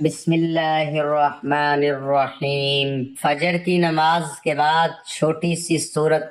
بسم اللہ الرحمن الرحیم۔ فجر کی نماز کے بعد چھوٹی سی سورت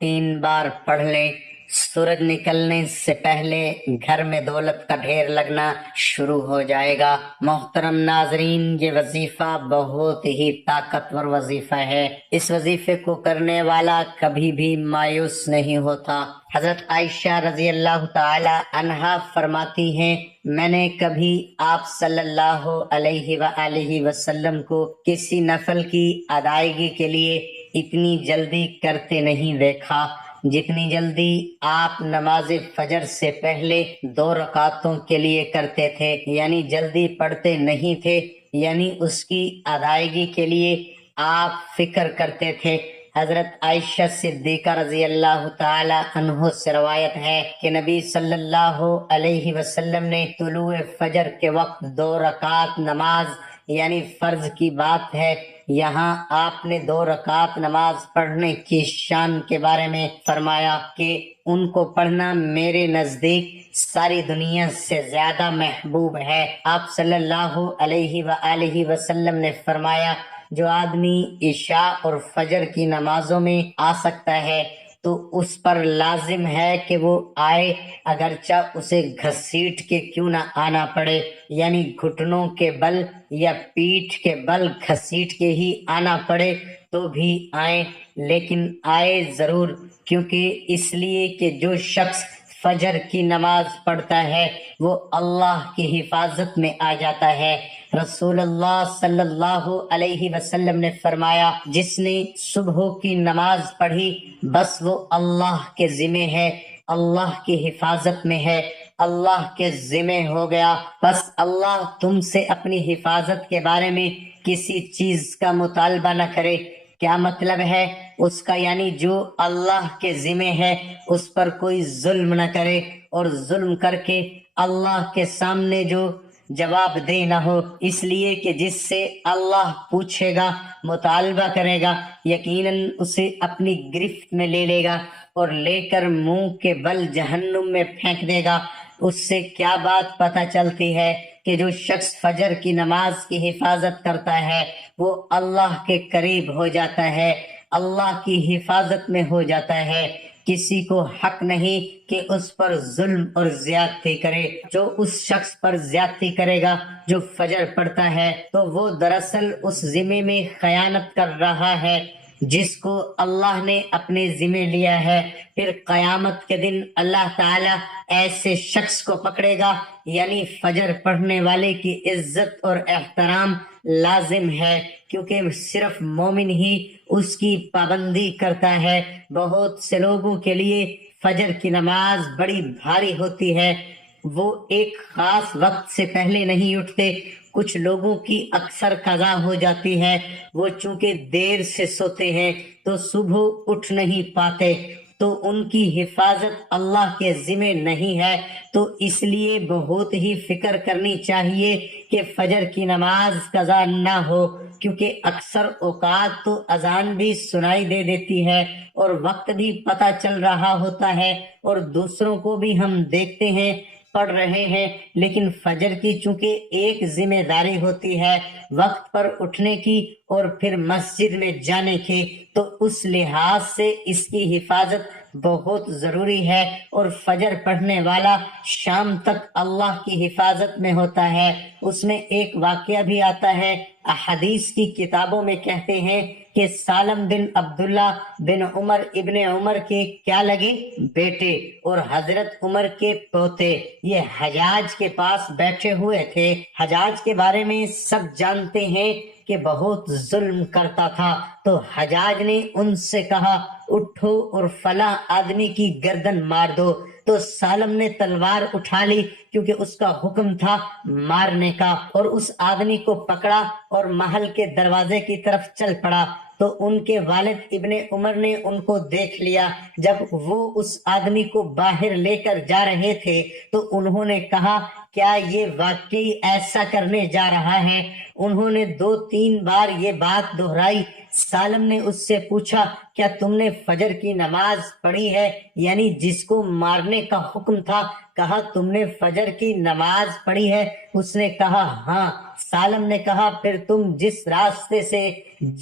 3 بار پڑھ لیں۔ سورج نکلنے سے پہلے گھر میں دولت کا ڈھیر لگنا شروع ہو جائے گا۔ محترم ناظرین، یہ وظیفہ بہت ہی طاقتور وظیفہ ہے۔ اس وظیفے کو کرنے والا کبھی بھی مایوس نہیں ہوتا۔ حضرت عائشہ رضی اللہ تعالی عنہا فرماتی ہیں، میں نے کبھی آپ صلی اللہ علیہ وآلہ وسلم کو کسی نفل کی ادائیگی کے لیے اتنی جلدی کرتے نہیں دیکھا جتنی جلدی آپ نماز فجر سے پہلے 2 رکعتوں کے لیے کرتے تھے، یعنی جلدی پڑھتے نہیں تھے، یعنی اس کی ادائیگی کے لیے آپ فکر کرتے تھے۔ حضرت عائشہ صدیقہ رضی اللہ تعالی عنہ سے روایت ہے کہ نبی صلی اللہ علیہ وسلم نے طلوع فجر کے وقت 2 رکعت نماز یعنی فرض کی بات ہے، یہاں آپ نے 2 رکعت نماز پڑھنے کی شان کے بارے میں فرمایا کہ ان کو پڑھنا میرے نزدیک ساری دنیا سے زیادہ محبوب ہے۔ آپ صلی اللہ علیہ وآلہ وسلم نے فرمایا، جو آدمی عشاء اور فجر کی نمازوں میں آ سکتا ہے تو اس پر لازم ہے کہ وہ آئے، اگرچہ اسے گھسیٹ کے کیوں نہ آنا پڑے، یعنی گھٹنوں کے بل یا پیٹھ کے بل گھسیٹ کے ہی آنا پڑے تو بھی آئیں، لیکن آئے ضرور، کیونکہ اس لیے کہ جو شخص فجر کی نماز پڑھتا ہے وہ اللہ کی حفاظت میں آ جاتا ہے۔ رسول اللہ صلی اللہ علیہ وسلم نے فرمایا، جس نے صبح کی نماز پڑھی بس وہ اللہ کے ذمہ ہے، اللہ کی حفاظت میں ہے، اللہ کے ذمہ ہو گیا، بس اللہ تم سے اپنی حفاظت کے بارے میں کسی چیز کا مطالبہ نہ کرے۔ کیا مطلب ہے اس کا؟ یعنی جو اللہ کے ذمہ ہے اس پر کوئی ظلم نہ کرے، اور ظلم کر کے اللہ کے سامنے جو جواب دہ نہ ہو، اس لیے کہ جس سے اللہ پوچھے گا، مطالبہ کرے گا، یقیناً اسے اپنی گرفت میں لے لے گا اور لے کر منہ کے بل جہنم میں پھینک دے گا۔ اس سے کیا بات پتہ چلتی ہے کہ جو شخص فجر کی نماز کی حفاظت کرتا ہے وہ اللہ کے قریب ہو جاتا ہے، اللہ کی حفاظت میں ہو جاتا ہے۔ کسی کو حق نہیں کہ اس پر ظلم اور زیادتی کرے۔ جو اس شخص پر زیادتی کرے گا جو فجر پڑھتا ہے تو وہ دراصل اس ذمے میں خیانت کر رہا ہے جس کو اللہ نے اپنے ذمہ لیا ہے۔ پھر قیامت کے دن اللہ تعالیٰ ایسے شخص کو پکڑے گا، یعنی فجر پڑھنے والے کی عزت اور احترام لازم ہے، کیونکہ صرف مومن ہی اس کی پابندی کرتا ہے۔ بہت سے لوگوں کے لیے فجر کی نماز بڑی بھاری ہوتی ہے، وہ ایک خاص وقت سے پہلے نہیں اٹھتے۔ کچھ لوگوں کی اکثر قضا ہو جاتی ہے، وہ چونکہ دیر سے سوتے ہیں تو صبح اٹھ نہیں پاتے، تو ان کی حفاظت اللہ کے ذمہ نہیں ہے، تو اس لیے بہت ہی فکر کرنی چاہیے کہ فجر کی نماز قضا نہ ہو، کیونکہ اکثر اوقات تو اذان بھی سنائی دے دیتی ہے اور وقت بھی پتہ چل رہا ہوتا ہے، اور دوسروں کو بھی ہم دیکھتے ہیں پڑھ رہے ہیں، لیکن فجر کی چونکہ ایک ذمہ داری ہوتی ہے وقت پر اٹھنے کی اور پھر مسجد میں جانے کی، تو اس لحاظ سے اس کی حفاظت بہت ضروری ہے، اور فجر پڑھنے والا شام تک اللہ کی حفاظت میں ہوتا ہے۔ اس میں ایک واقعہ بھی آتا ہے، احادیث کی کتابوں میں کہتے ہیں کہ سالم بن عبداللہ بن عمر ابن عمر کے کیا لگے بیٹے اور حضرت عمر کے پوتے، یہ حجاج کے پاس بیٹھے ہوئے تھے۔ حجاج کے بارے میں سب جانتے ہیں کہ بہت ظلم کرتا تھا، تو حجاج نے ان سے کہا، اٹھو اور فلاں آدمی کی گردن مار دو، تو سالم نے تلوار اٹھا لی کیونکہ اس کا حکم تھا مارنے کا، اور اس آدمی کو پکڑا اور محل کے دروازے کی طرف چل پڑا، تو ان کے والد ابن عمر نے ان کو دیکھ لیا۔ جب وہ اس آدمی کو باہر لے کر جا رہے تھے تو انہوں نے کہا کیا یہ واقعی ایسا کرنے جا رہا ہے؟ انہوں نے 2-3 بار یہ بات دہرائی۔ سالم نے اس سے پوچھا کیا تم نے فجر کی نماز پڑھی ہے؟ یعنی جس کو مارنے کا حکم تھا۔ کہا تم نے فجر کی نماز پڑھی ہے؟ اس نے کہا ہاں۔ سالم نے کہا پھر تم جس راستے سے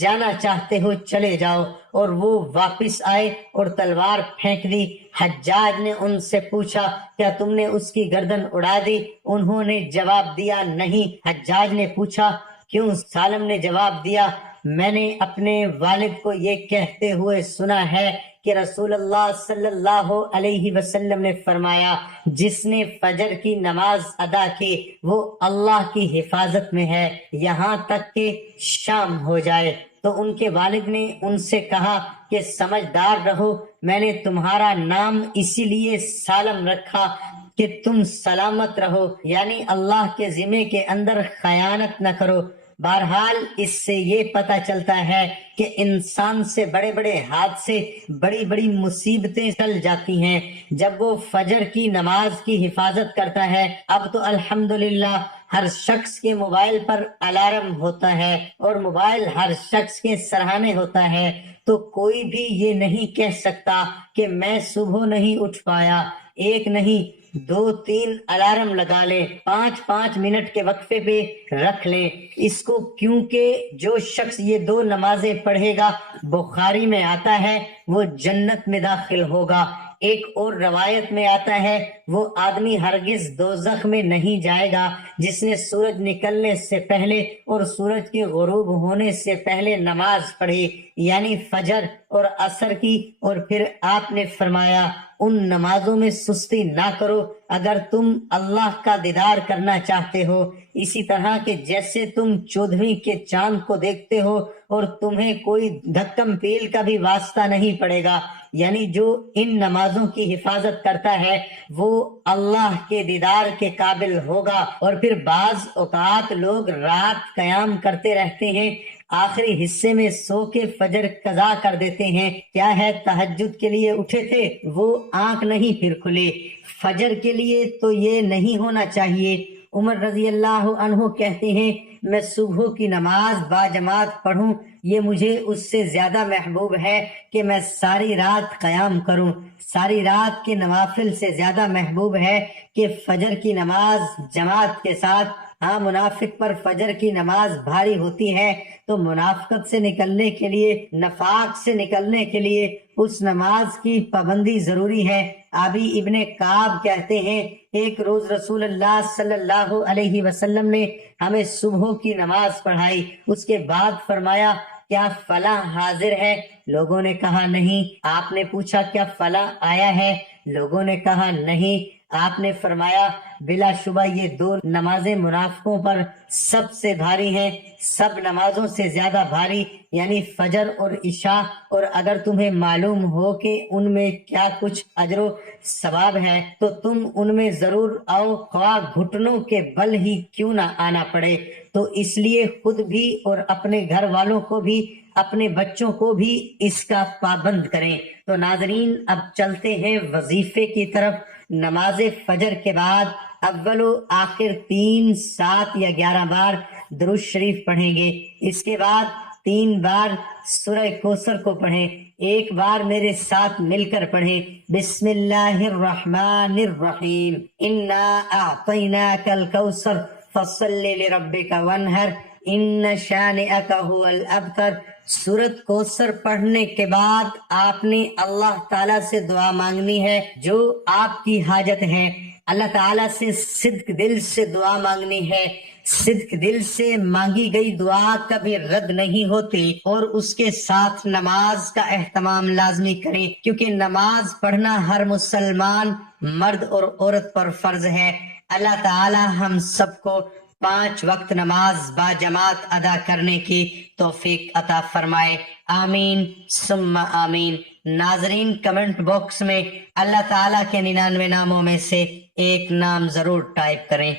جانا چاہتے ہو چلے جاؤ، اور وہ واپس آئے اور تلوار پھینک دی۔ حجاج نے ان سے پوچھا کیا تم نے اس کی گردن اڑا دی؟ انہوں نے جواب دیا نہیں۔ حجاج نے پوچھا کیوں؟ سالم نے جواب دیا میں نے اپنے والد کو یہ کہتے ہوئے سنا ہے کہ رسول اللہ صلی اللہ علیہ وسلم نے فرمایا جس نے فجر کی نماز ادا کی وہ اللہ کی حفاظت میں ہے یہاں تک کہ شام ہو جائے۔ تو ان کے والد نے ان سے کہا کہ سمجھدار رہو، میں نے تمہارا نام اسی لیے سالم رکھا کہ تم سلامت رہو، یعنی اللہ کے ذمے کے اندر خیانت نہ کرو۔ بہرحال اس سے یہ پتہ چلتا ہے کہ انسان سے بڑے بڑے حادثے، بڑی بڑی مصیبتیں ٹل جاتی ہیں جب وہ فجر کی نماز کی حفاظت کرتا ہے۔ اب تو الحمدللہ ہر شخص کے موبائل پر الارم ہوتا ہے اور موبائل ہر شخص کے سرہانے ہوتا ہے، تو کوئی بھی یہ نہیں کہہ سکتا کہ میں صبح نہیں اٹھ پایا۔ ایک نہیں 2-3 الارم لگا لے، 5-5 منٹ کے وقفے پہ رکھ لے اس کو، کیونکہ جو شخص یہ 2 نمازیں پڑھے گا بخاری میں آتا ہے وہ جنت میں داخل ہوگا۔ ایک اور روایت میں آتا ہے وہ آدمی ہرگز دوزخ میں نہیں جائے گا جس نے سورج نکلنے سے پہلے اور سورج کے غروب ہونے سے پہلے نماز پڑھی، یعنی فجر اور عصر کی۔ اور پھر آپ نے فرمایا ان نمازوں میں سستی نہ کرو اگر تم اللہ کا دیدار کرنا چاہتے ہو، اسی طرح کہ جیسے تم 14ویں کے چاند کو دیکھتے ہو اور تمہیں کوئی دھکم پیل کا بھی واسطہ نہیں پڑے گا، یعنی جو ان نمازوں کی حفاظت کرتا ہے وہ اللہ کے دیدار کے قابل ہوگا۔ اور پھر بعض اوقات لوگ رات قیام کرتے رہتے ہیں، آخری حصے میں سو کے فجر قضا کر دیتے ہیں، کیا ہے تہجد کے لیے اٹھے تھے وہ آنکھ نہیں پھر کھلے۔ فجر کے لیے تو یہ نہیں ہونا چاہیے۔ عمر رضی اللہ عنہ کہتے ہیں میں صبح کی نماز باجماعت پڑھوں یہ مجھے اس سے زیادہ محبوب ہے کہ میں ساری رات قیام کروں۔ ساری رات کے نوافل سے زیادہ محبوب ہے کہ فجر کی نماز جماعت کے ساتھ۔ ہاں منافق پر فجر کی نماز بھاری ہوتی ہے تو منافقت سے نکلنے کے لیے، نفاق سے نکلنے کے لیے اس نماز کی پابندی ضروری ہے۔ ابی ابن کعب کہتے ہیں ایک روز رسول اللہ صلی اللہ علیہ وسلم نے ہمیں صبح کی نماز پڑھائی، اس کے بعد فرمایا کیا فلاں حاضر ہے؟ لوگوں نے کہا نہیں۔ آپ نے پوچھا کیا فلاں آیا ہے؟ لوگوں نے کہا نہیں۔ آپ نے فرمایا بلا شبہ یہ 2 نمازیں منافقوں پر سب سے بھاری ہیں، سب نمازوں سے زیادہ بھاری، یعنی فجر اور عشاء، اور اگر تمہیں معلوم ہو کہ ان میں کیا کچھ اجر و ثواب ہے تو تم ان میں ضرور آؤ، خواہ گھٹنوں کے بل ہی کیوں نہ آنا پڑے۔ تو اس لیے خود بھی اور اپنے گھر والوں کو بھی، اپنے بچوں کو بھی اس کا پابند کریں۔ تو ناظرین اب چلتے ہیں وظیفے کی طرف۔ نماز فجر کے بعد اول و آخر 3، 7 یا 11 بار درود شریف پڑھیں گے۔ اس کے بعد 3 بار سورہ کوثر کو پڑھیں۔ ایک بار میرے ساتھ مل کر پڑھیں بسم اللہ الرحمن الرحیم، انا اعطیناک الکوثر فصل لربک وانحر ان شانئک هو الابتر۔ سورۃ کوثر پڑھنے کے بعد آپ نے اللہ تعالیٰ سے دعا مانگنی ہے جو آپ کی حاجت ہے۔ اللہ تعالیٰ سے صدق دل سے دعا مانگنی ہے۔ صدق دل سے مانگی گئی دعا کبھی رد نہیں ہوتی، اور اس کے ساتھ نماز کا اہتمام لازمی کریں، کیونکہ نماز پڑھنا ہر مسلمان مرد اور عورت پر فرض ہے۔ اللہ تعالیٰ ہم سب کو 5 وقت نماز باجماعت ادا کرنے کی توفیق عطا فرمائے، آمین ثم آمین۔ ناظرین کمنٹ باکس میں اللہ تعالیٰ کے 99 ناموں میں سے ایک نام ضرور ٹائپ کریں۔